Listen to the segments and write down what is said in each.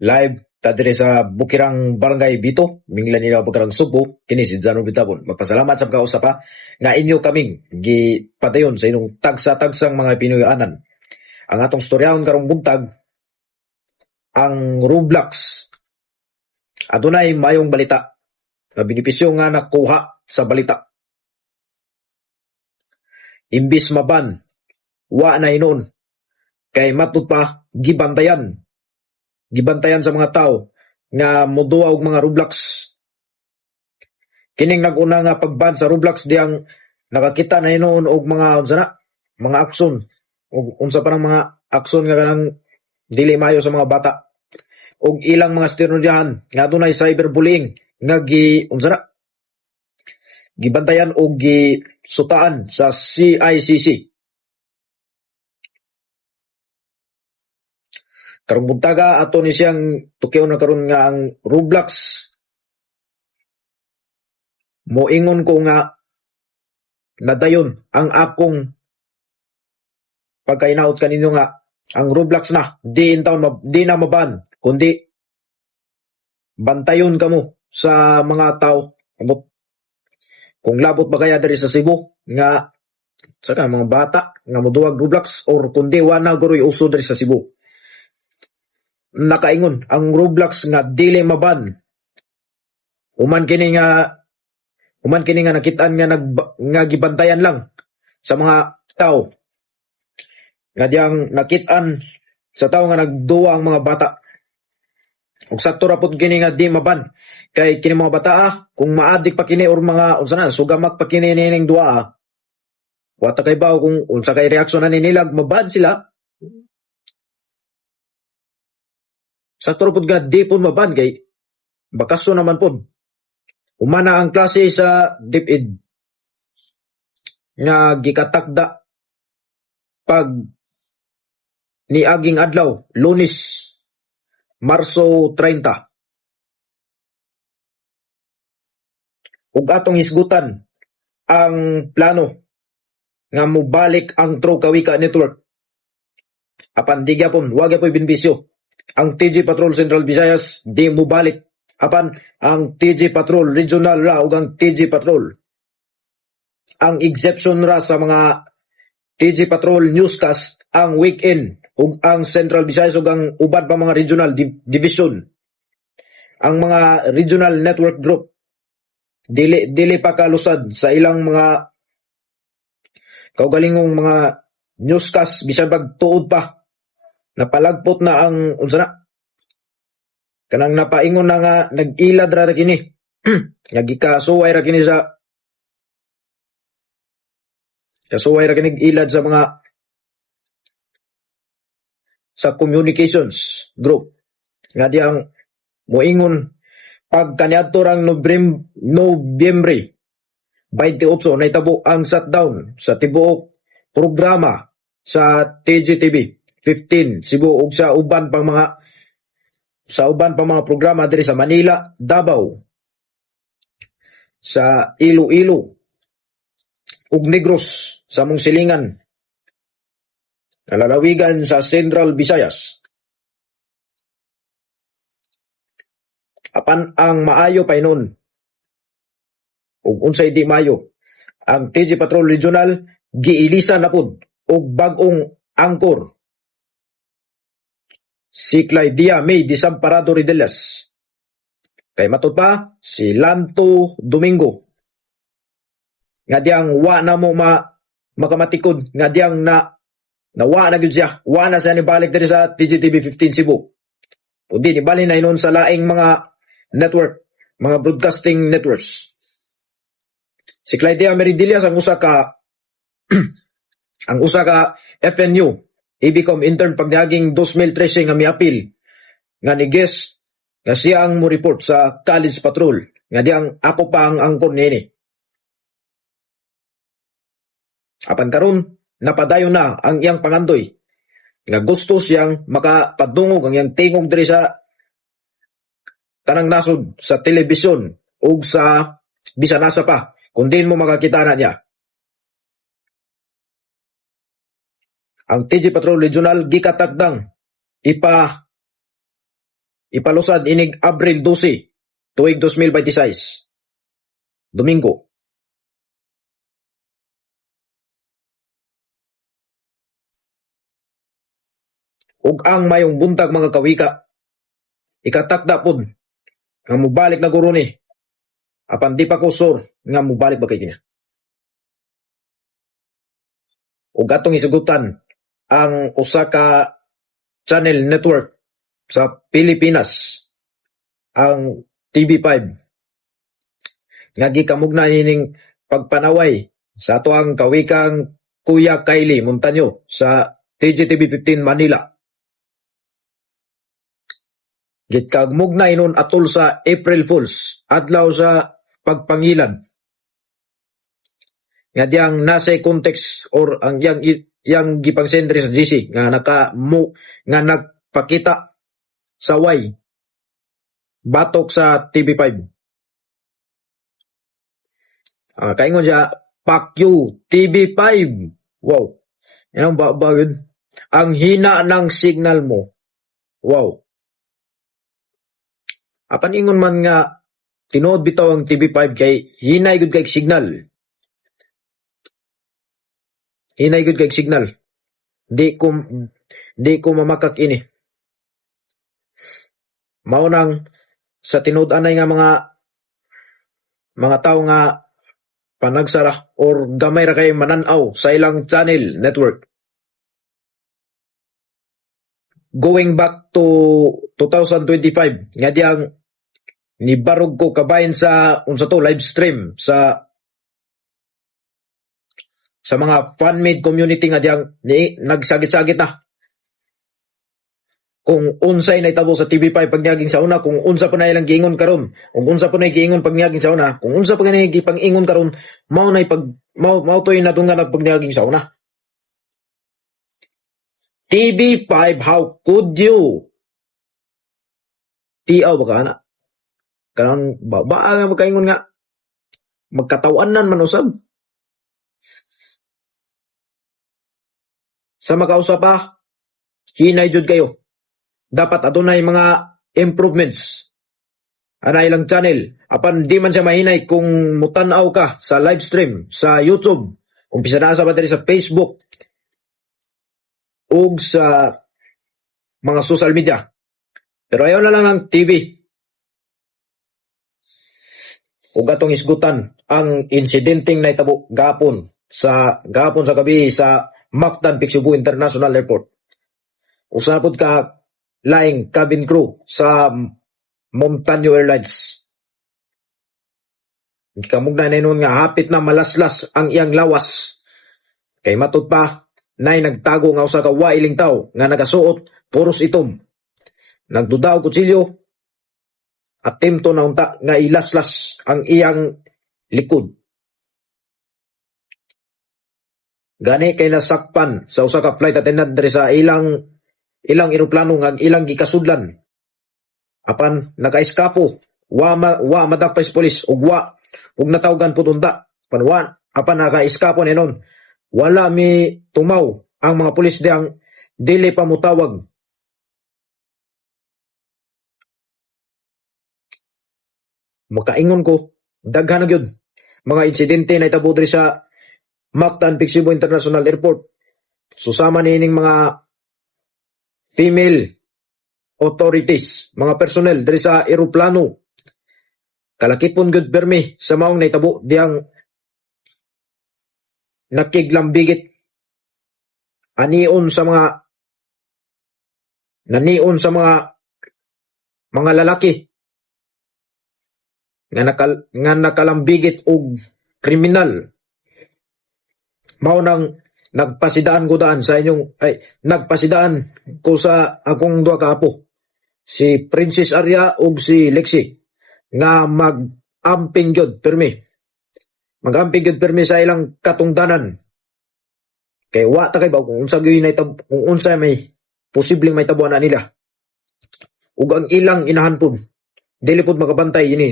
Live ta diri sa Bukirang Barangay Bito, minglan nila Bukirang Subo, kini si Jano Bitabon. Magpasalamat sa kausa pa nga inyo kaming gipadayon sa inyong tagsa-tagsang mga Pinoyanan. Ang atong storyahon karong buntag ang Roblox. Adunay mayong balita nga benepisyo nga nakuha sa balita. Imbis maban, wa na inon kay matud pa gibantayan sa mga tao nga moduwa og mga Roblox. Kining nag-una nga pagban sa Roblox diyang nakakita na hinoon og mga aksyon og unsa pa ng mga aksyon nga kanang dili maayo sa mga bata og ilang mga estudyante nga adunay cyberbullying nga gibantayan og gisutaan sa CICC. Karong buntaga ato ni siyang tukyaw na karon nga ang Roblox. Moingon ko nga nadayon ang akong pagkainaot kaninyo nga ang Roblox na di na maban kundi bantayon kamo sa mga tao. Kung labot ba kaya diri sa Cebu nga saka mga bata nga moduwag Roblox or kundi wana guroy uso diri sa Cebu. Nakaingon ang Roblox nga dili maban. Human kini nga nakitaan nga gibantayan lang sa mga tao. Nga diyang nakitaan sa tao nga nagduwa ang mga bata. Ug sakto ra pud kini nga di maban kay kini mga bata kung maadik pa kini or mga sugamak pa kini ning duwa wata kay baw kung unsa kay reaksyon na nila maban sila. Sakto ra pud nga di pud maban kay bakaso naman pud. Humana ang klase sa DepEd nga gikatakda pag niaging adlaw, Lunes, Marso 30. Ug atong hisgutan ang plano nga mobalik ang True Kawika Network. Apan di gyapon wa gyapon benepisyo. Ang TG Patrol Central Visayas di mobalik. Apan ang TG Patrol Regional ra ug ang TG Patrol ang exception ra sa mga TG Patrol newscast ang weekend ug ang Central Visayas ug ang uban pa mga regional division. Ang mga regional network group dili pa kalusad sa ilang mga kaugalingong mga newscast bisan pag tuod pa napalagpot na ang kanang napaingon na nga nag-ilad ra kini nga gikasuway ra kini sa ilad sa mga sa communications group nga diyang moingon pag kaniadto rang Nobyembre 28 naitabo ang shutdown sa tibuok programa sa TGTV 15 Cebu ug sa uban pang mga programa diri sa Manila, Davao, sa Iloilo ug Negros sa mong silingan nalalawigan sa Central Visayas. Apan ang maayo pa nun ug unsay di maayo ang TG Patrol Regional giilisan na pud og bag-ong angkor si Claudia May Desamparado Ridelas. Kay matud pa si Lanto Domingo. Nga diyang wa na mo makamatikod nga diyang nawa na gyud siya. Wa na siya ni balik diri sa TGTV 15 Cebu. Kundi ni bali na inon sa laing mga network, mga broadcasting networks. Si Claudia Meridillas ang usa ka FNU Ibicom intern pagdaging 2013 nga miapil nga ni guest nga siya ang mo report sa College Patrol nga diyang ako pa ang angkor niini. Apan karon napadayon na ang iyang pangandoy nga gusto siyang makapadungog ang iyang tingog diri sa tanang nasod sa telebisyon ug sa bisan asa pa kung din mo makakita na niya. Ang TG Patrol Regional gikatakdang ipalusad inig Abril 12, tuig 2026, Domingo. Ug ang mayong buntag mga kawika, ikatakda pod nga mubalik na guro ni, apan di pa ko sure nga mubalik ba kay niya. Ug atong isugutan ang usa ka channel network sa Pilipinas, ang TV5, nga gikamugna nining pagpanaway sa ato ang kawikang Kuya Kylie Montaño sa TGTV 15 Manila. Gitkamugna inon atol sa April Fools, adlaw sa pagpangilan. Nga diyang nasa context or ang yang gipangsendre sa GC nga nga nagpakita sa way batok sa TV5. Kaingon siya, "Fuck you, TV5." Wow. Yan ang yun. Ang hina ng signal mo. Wow. Apan ingon man nga tinuod bitaw ang TV5 kay hinay gud kay signal. Hinay gud kay signal. Di ko mamakak ini. Mao nang sa tinud-anay nga mga tawo nga panagsara or gamay ra kay manan-aw sa ilang channel network. Going back to 2025, nga diyang nibarog ko kabayan sa unsa to live stream sa mga fan-made community nga diyang nagsagit-sagit na kung unsay naitabo sa TV5 pag niaging sa una, kung unsa pa na ilang giingon karon, kung unsa pa na giingon pag niaging sa una, kung unsa pa na gipang-ingon karon, mao toy nadunggan pag niaging sa una. TV5, how could you? Tiaw ba ka na? Kanang baa nga magkaingon nga magkatawanan man usab. Sa makausap pa, hinay jud kayo. Dapat adunay mga improvements ana ilang channel. Apan di man siya mahinay kung mutan-aw ka sa live stream sa YouTube, umpisa na sa battery sa Facebook ug sa mga social media. Pero ayaw na lang ng TV. Ug atong isgutan ang insidenteng naitabo gapon sa gabi sa Mactan Cebu International Airport. Usa pod ka laing cabin crew sa Montaño Airlines. Kamugna na nun nga hapit na malaslas ang iyang lawas. Kay matud pa nay nagtago nga usa ka wailing tawo nga nagasuot puros itom. Nagduda og kutsilyo, attemto na unta nga ilaslas ang iyang likod. Gani kay nasakpan sa usa ka flight attendant diri sa ilang eroplano nga ilang gikasudlan. Apan naka-eskapo, wa madapay sa pulis ug natawgan pud unta. Apan naka-eskapo ninon. Wala mi tumaw ang mga pulis diyang dili pa mutawag. Makaingon ko, daghan na gyud mga insidente na itabo diri sa Mactan Cebu International Airport. Susama nining mga female authorities, mga personnel diri sa eroplano. Kalakipon gyud permi sa maong naitabo diyang nakiglambigit nanion sa mga lalaki nga nakalambigit og kriminal. Mao nang nagpasidaan ko sa akong duha ka apo, si Princess Arya ug si Lexi, nga mag-amping gyud permi sa ilang katungdanan. Kay wa ta kay ba kung unsa may posibleng may tabuan na nila. Ug ang ilang inahan pud dili pud makabantay ini.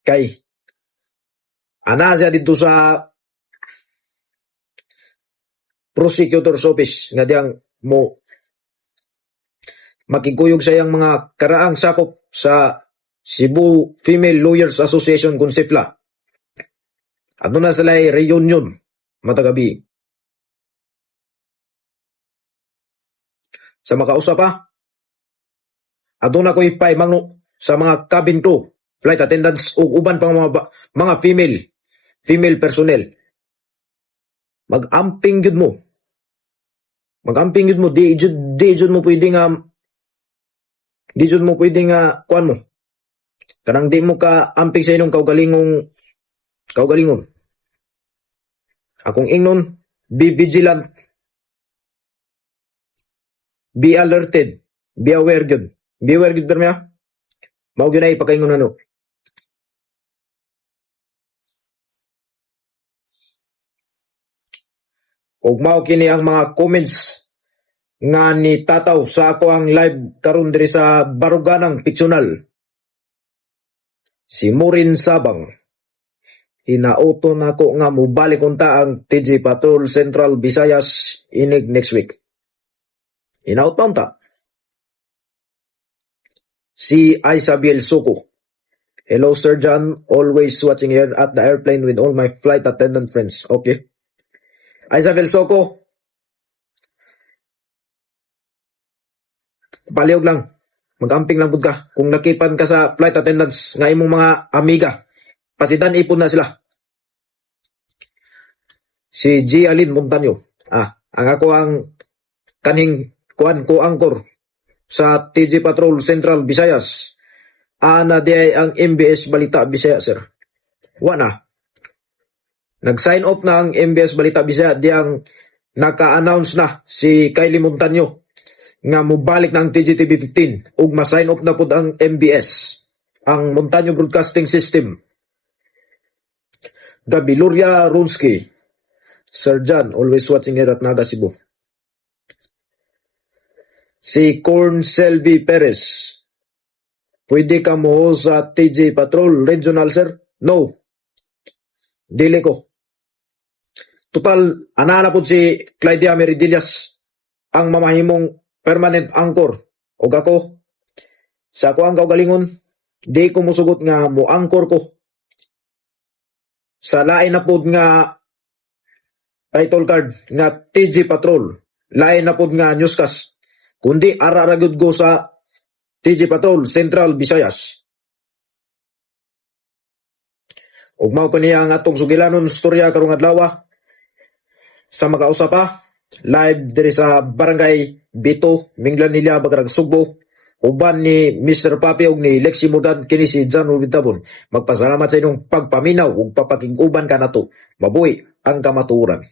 Kay ana siya dito sa prosecutor's office nga diyang makikuyog sa iyang mga karaang sakop sa Cebu Female Lawyers Association kung SIFLA. Ano na sila reunion matagabi. Sa makausap pa, aduna ko'y paimangno sa mga cabin crew, flight attendants ug uban pang mga female personnel. Mag-amping jud mo. Di jud mo pwede nga kuan mo. Kanang di mo ka amping sa inyong kaugalingon. Akong ingnon, be vigilant. Be alerted. Be aware gyud. Be aware gyud bermya. Mao gyud ay pakaingon ano. Ug mao kini ang mga comments nga ni Tataw sa ako ang live karon diri sa Baruganang Piccional. Si Morin Sabang, hinauto na ko nga mubalik unta ang TG Patrol Central Visayas inig next week. Hinauto unta. Si Isabel Suko, hello Sir John, always watching here at the airplane with all my flight attendant friends. Okay. Isabel Suko, paliog lang. Mag-amping lang pud ka. Kung nakipan ka sa flight attendants nga imong mga amiga, pasidan ipon na sila. Si Gialin Montaño. Ang ako ang kaning kuan ko angkor sa TG Patrol Central Visayas. Ana di ay ang MBS Balita Bisaya, sir. Wana. Nag-sign off na ang MBS Balita Bisaya diyang naka-announce na si Kylie Montaño nga mubalik na ang TGTV 15 ug ma-sign off na pud ang MBS, ang Montaño Broadcasting System. Gabiloria Runski, Sir John, always watching here at Naga, Cebu. Si Corn Selvi Perez, pwede ka mo sa TG Patrol Regional, sir? No. Dili ko. Total, anana po si Claudia Meridillas ang mamahimong permanent anchor. O ako, sa ako ang kaugalingon, di ko musugot nga mo anchor ko. Sa lain na pod nga title card nga TG Patrol, lain na pod nga newscast, kundi araragod ko sa TG Patrol Central Visayas. Ug mao kaniya ang atong sugilanon storya karong adlaw sa makausap pa live diri sa Barangay Bito, Minglanilla, Bagrang, Sugbo. Uban ni Mr. Papi ug ni Lexi Mudan kini si John Rubitabon. Magpasalamat sa inyong pagpaminaw ug papakig-uban ka nato. Mabuhi ang kamatuoran.